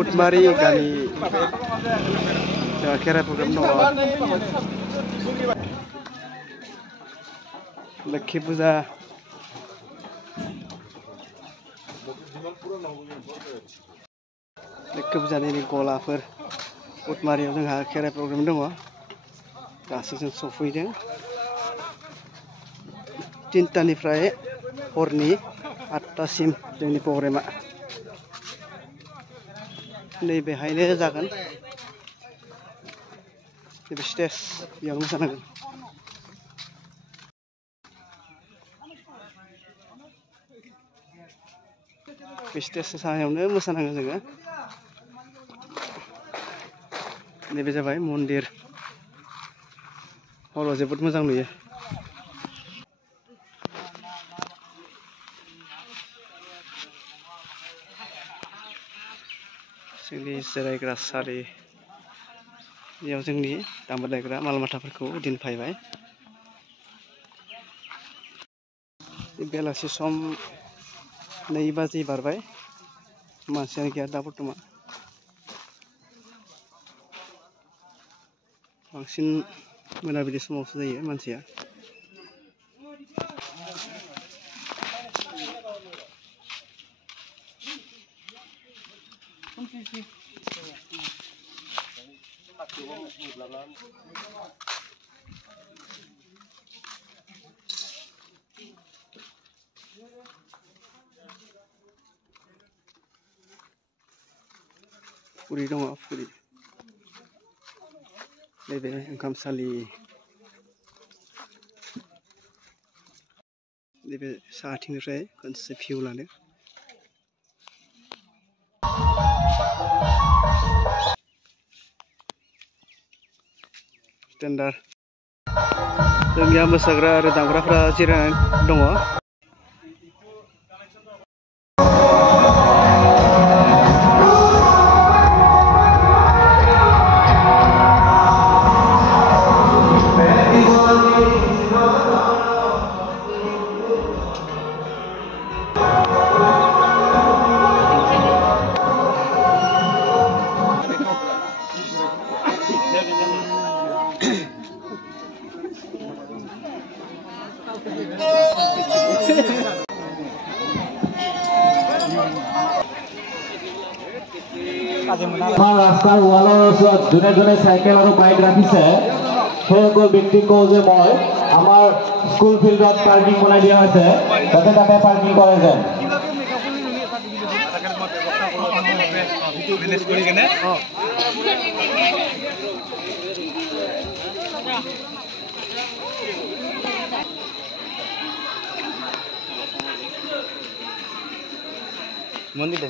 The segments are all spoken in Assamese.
उटमारी गामि खेराइ प्रग्राम दङ लोक्षि फुजा लोक्षि फुजानि गलाफोर उटमारियाव जोंहा खेराइ प्रग्राम दङ दासो जों सफैदों 3टानिफ्राय हरनि 8टासिम जोंनि प्रग्रामा नैबेहायनो जागोन नैबे स्टेज बेयावनो मोसानांगोन बे स्टेज सायावनो मोसानांगोन जोङो नैबे जाबाय मन्दिर हराव जोबोद मोजां नुयो जोंनि जिरायग्रा सारि बेयाव जोंनि दामग्रा देग्रा माल माथाफोरखौ दोनफैबाय बेलासि सम 2 बाजि बारबाय मानसियानो गैया दा बर्थमान बांसिन मोनाबिलि समावसो जायो मानसिया फुरि दङ फुरि नैबे ओंखामसालि नैबे साहाथिंनिफ्राय खनसे भिउ लानो स्टेन्डार्ड जोंनिया मोसाग्रा आरो दामग्राफ्रा जिरायनानै दङ रास्तार वाলৰ ওচৰত যোনে যোনে সাইকেল আৰু বাইক ৰাখিছে সেইসকল ব্যক্তিক কওঁ যে মই আমাৰ স্কুল ফিল্ডত পাৰ্কিং বনাই দিয়া হৈছে তাতে পাৰ্কিং কৰে যেন মন্দিৰ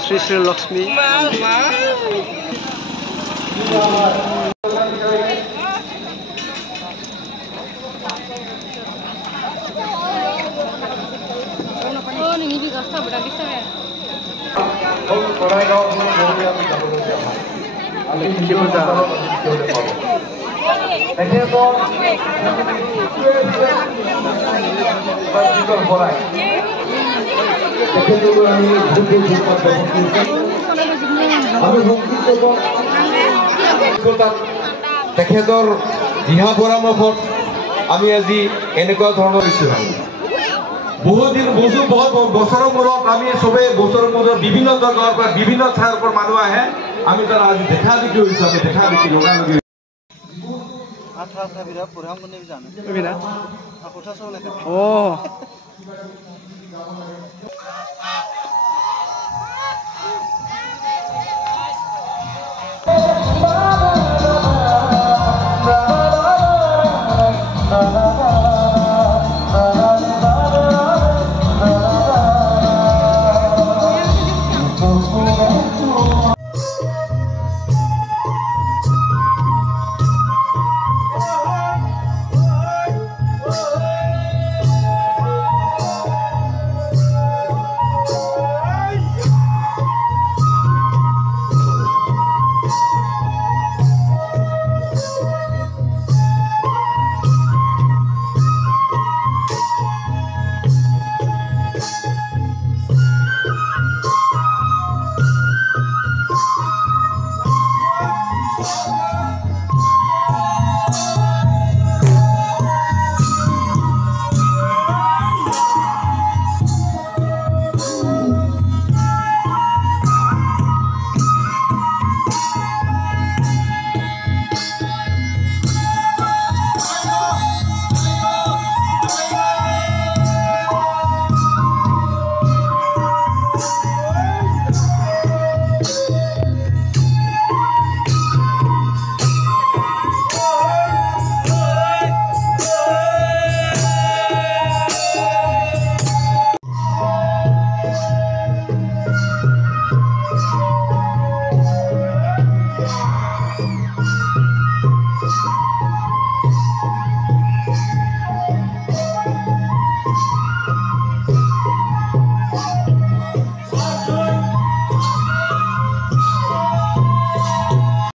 Sri Sri Lakshmi. Oh, ini juga stop, udah bisa ya. তেখেতৰ দিহা পৰামৰ্শত আমি আজি এনেকুৱা ধৰণৰ বহুত বছৰৰ মূৰত আমি চবে বছৰৰ মূৰত বিভিন্ন জেগাৰ পৰা বিভিন্ন ঠাইৰ পৰা মানুহ আহে আমি তাৰ আজি দেখা দেখি হৈছো আমি দেখা দেখি লগালগি Oh.